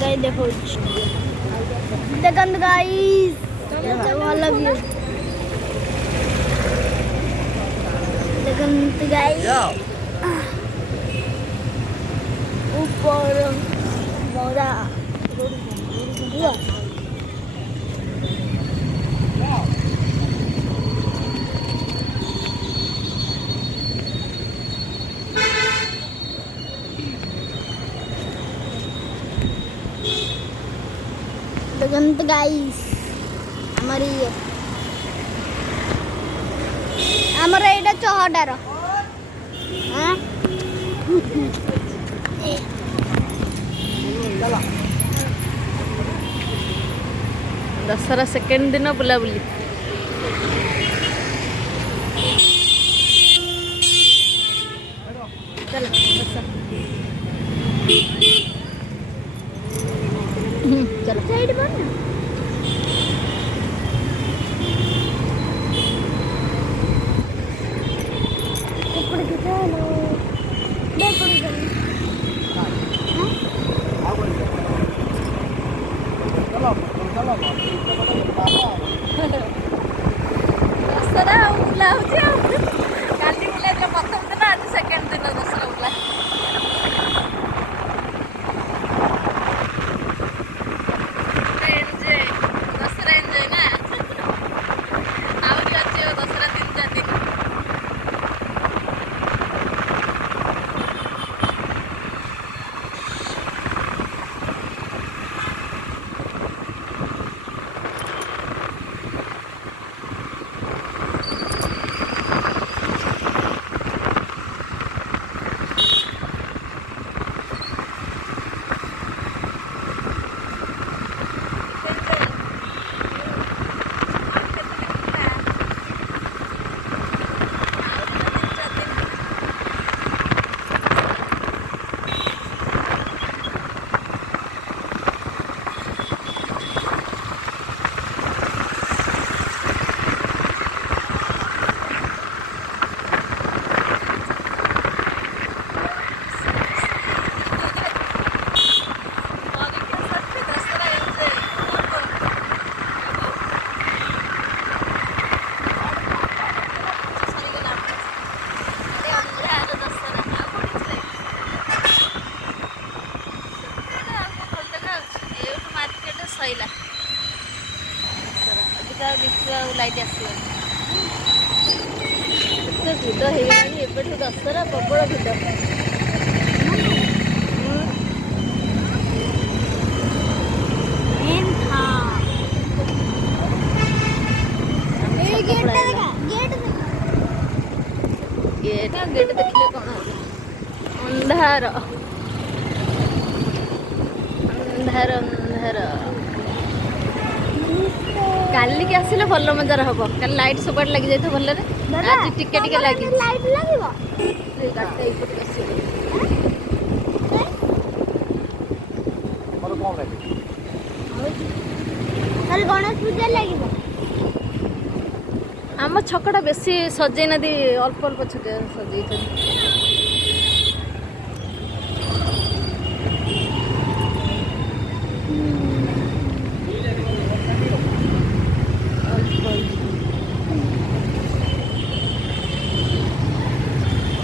गाई देखो देखन गाइस भल व्यू देखन गाइस ऊपर मोरा देखन गाइस हमारे एटा चहडार हाँ दशहरा सेकेंड दिन बुलाबुली चलो चलो साइड बन ऊपर के चलो देखो दशहरा बुला हो काली बुला प्रथम दिन आज सेकेंड दिन दशहरा बुला एंजॉय दशहरा एंजॉय ना आउट अच्छे दशहरा 3-4 दिन सैला लाइट आसो भिड़ होगलानी एबठू दशहरा प्रबल भिड़ गेट गेट देखिले कौन अंधार अंधार अंधार काली के आसिले भल मजार हम काली लाइट सब लगी जाए भल आज टिके टिके लगी लाइट लागो कल गणेश पूजा लगी आम छकटा बेसी सजे ना अल्प अल्प सजे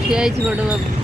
ठिया बड़ बाबू